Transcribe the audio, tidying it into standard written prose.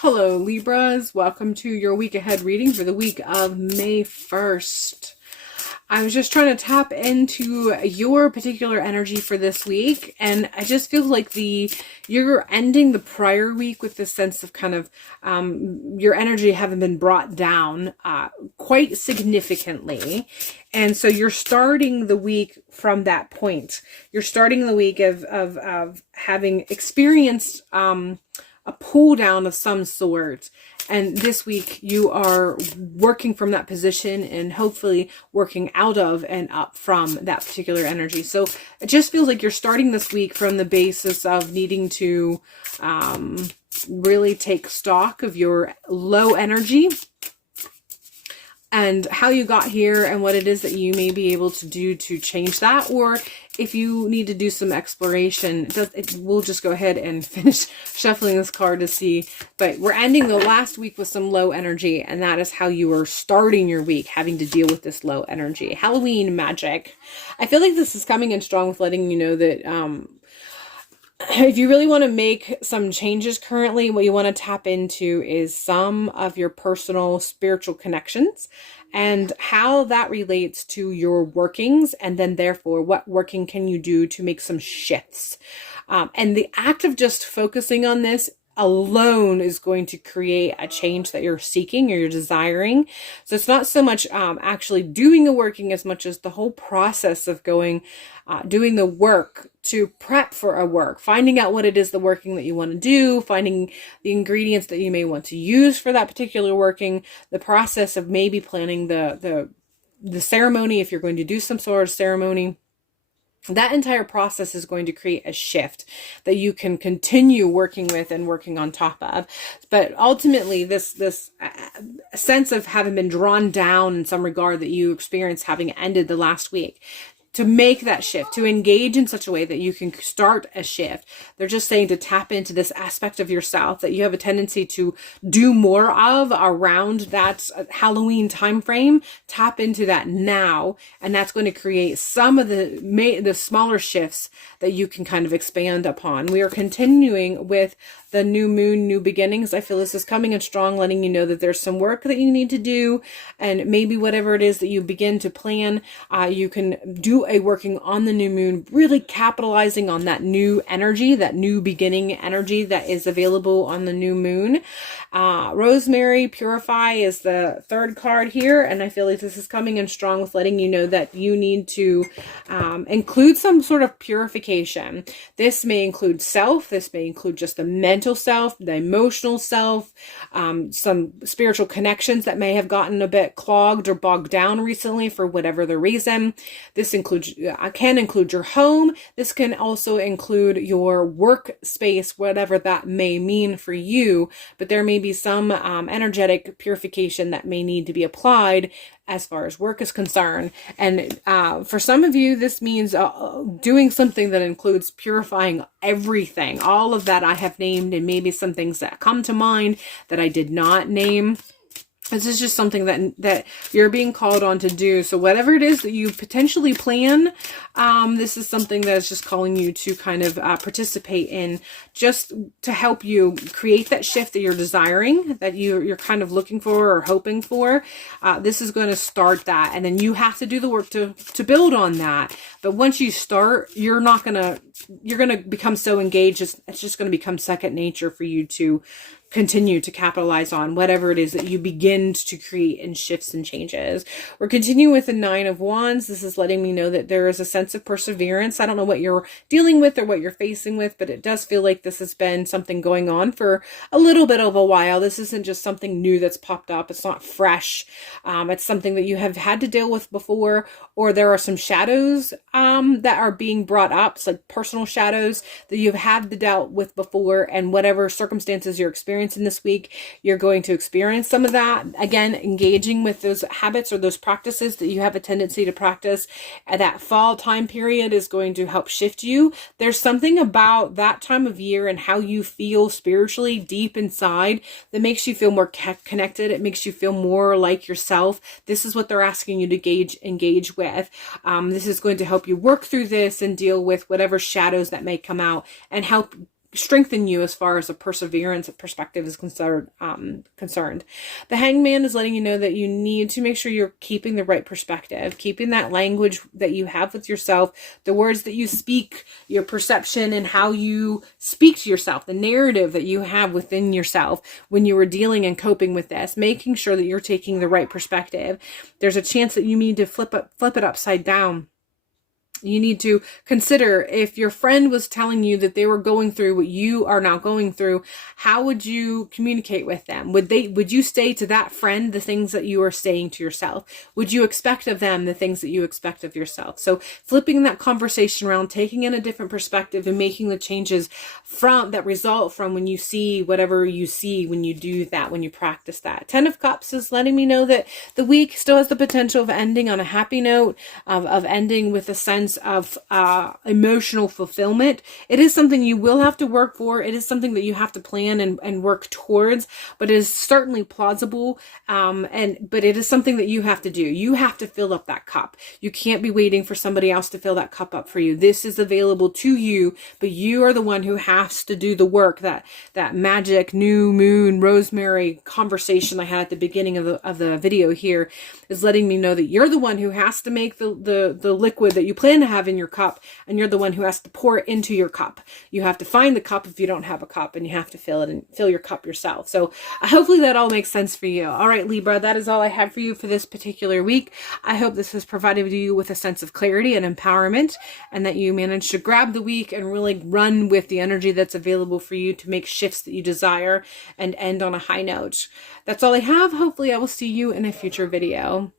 Hello Libras, welcome to your week ahead reading for the week of May 1st. I was just trying to tap into your particular energy for this week, and I just feel like you're ending the prior week with this sense of kind of your energy having been brought down quite significantly, and so you're starting the week from that point. You're starting the week of having experienced a pull down of some sort. And this week you are working from that position and hopefully working out of and up from that particular energy. So it just feels like you're starting this week from the basis of needing to really take stock of your low energy and how you got here and what it is that you may be able to do to change that, or if you need to do some exploration. We'll just go ahead and finish shuffling this card to see. But we're ending the last week with some low energy, and that is how you are starting your week, having to deal with this low energy. Halloween magic. I feel like this is coming in strong with letting you know that if you really want to make some changes currently, what you want to tap into is some of your personal spiritual connections and how that relates to your workings, and then therefore what working can you do to make some shifts. And the act of just focusing on this alone is going to create a change that you're seeking or you're desiring. So it's not so much actually doing the working as much as the whole process of doing the work to prep for a work, finding out what it is the working that you want to do, finding the ingredients that you may want to use for that particular working, the process of maybe planning the ceremony if you're going to do some sort of ceremony. That entire process is going to create a shift that you can continue working with and working on top of. But ultimately, this sense of having been drawn down in some regard that you experienced having ended the last week, to make that shift, to engage in such a way that you can start a shift. They're just saying to tap into this aspect of yourself that you have a tendency to do more of around that Halloween time frame. Tap into that now, and that's going to create some of the smaller shifts that you can kind of expand upon. We are continuing with the new moon, new beginnings. I feel this is coming in strong, letting you know that there's some work that you need to do, and maybe whatever it is that you begin to plan, you can do a working on the new moon, really capitalizing on that new energy, that new beginning energy that is available on the new moon. Rosemary, Purify is the third card here, and I feel like this is coming in strong with letting you know that you need to include some sort of purification. This may include self, this may include just the mental self, the emotional self, some spiritual connections that may have gotten a bit clogged or bogged down recently for whatever the reason. This can include your home. This can also include your work space, whatever that may mean for you. But there may be some energetic purification that may need to be applied as far as work is concerned. And for some of you, this means doing something that includes purifying everything. All of that I have named, and maybe some things that come to mind that I did not name. This is just something that you're being called on to do. So whatever it is that you potentially plan, this is something that is just calling you to kind of participate in, just to help you create that shift that you're desiring, that you're kind of looking for or hoping for. This is going to start that, and then you have to do the work to build on that. But once you start, you're going to become so engaged. It's just going to become second nature for you to continue to capitalize on whatever it is that you begin to create in shifts and changes. We're continuing with the Nine of Wands. This is letting me know that there is a sense of perseverance. I don't know what you're dealing with or what you're facing with, but it does feel like this has been something going on for a little bit of a while. This isn't just something new that's popped up. It's not fresh. It's something that you have had to deal with before, or there are some shadows that are being brought up. It's like personal shadows that you've had to deal with before, and whatever circumstances you're experiencing in this week, you're going to experience some of that. Again, engaging with those habits or those practices that you have a tendency to practice at that fall time period is going to help shift you. There's something about that time of year and how you feel spiritually deep inside that makes you feel more connected. It makes you feel more like yourself. This is what they're asking you to engage with. This is going to help you work through this and deal with whatever shadows that may come out, and help strengthen you as far as a perseverance perspective is concerned. The Hangman is letting you know that you need to make sure you're keeping the right perspective, keeping that language that you have with yourself, the words that you speak, your perception and how you speak to yourself, the narrative that you have within yourself when you were dealing and coping with this, making sure that you're taking the right perspective. There's a chance that you need to flip it upside down. You need to consider, if your friend was telling you that they were going through what you are now going through, how would you communicate with them? Would you say to that friend the things that you are saying to yourself? Would you expect of them the things that you expect of yourself? So flipping that conversation around, taking in a different perspective and making the changes that result from when you see whatever you see when you do that, when you practice that. 10 of Cups is letting me know that the week still has the potential of ending on a happy note, of ending with a sense of emotional fulfillment. It is something you will have to work for. It is something that you have to plan and work towards, but it is certainly plausible. But it is something that you have to do. You have to fill up that cup. You can't be waiting for somebody else to fill that cup up for you. This is available to you, but you are the one who has to do the work. That magic new moon rosemary conversation I had at the beginning of the video here is letting me know that you're the one who has to make the liquid that you plan to have in your cup, and you're the one who has to pour it into your cup. You have to find the cup if you don't have a cup, and you have to fill it and fill your cup yourself. So hopefully that all makes sense for you. All right, Libra, that is all I have for you for this particular week. I hope this has provided you with a sense of clarity and empowerment, and that you managed to grab the week and really run with the energy that's available for you to make shifts that you desire and end on a high note. That's all I have. Hopefully I will see you in a future video.